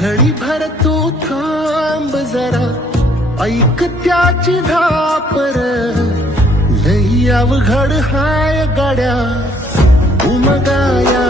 घडी भर तू थांब जरा, ऐक त्याची धापर. लई अवघड हाय गाड्या उमगाया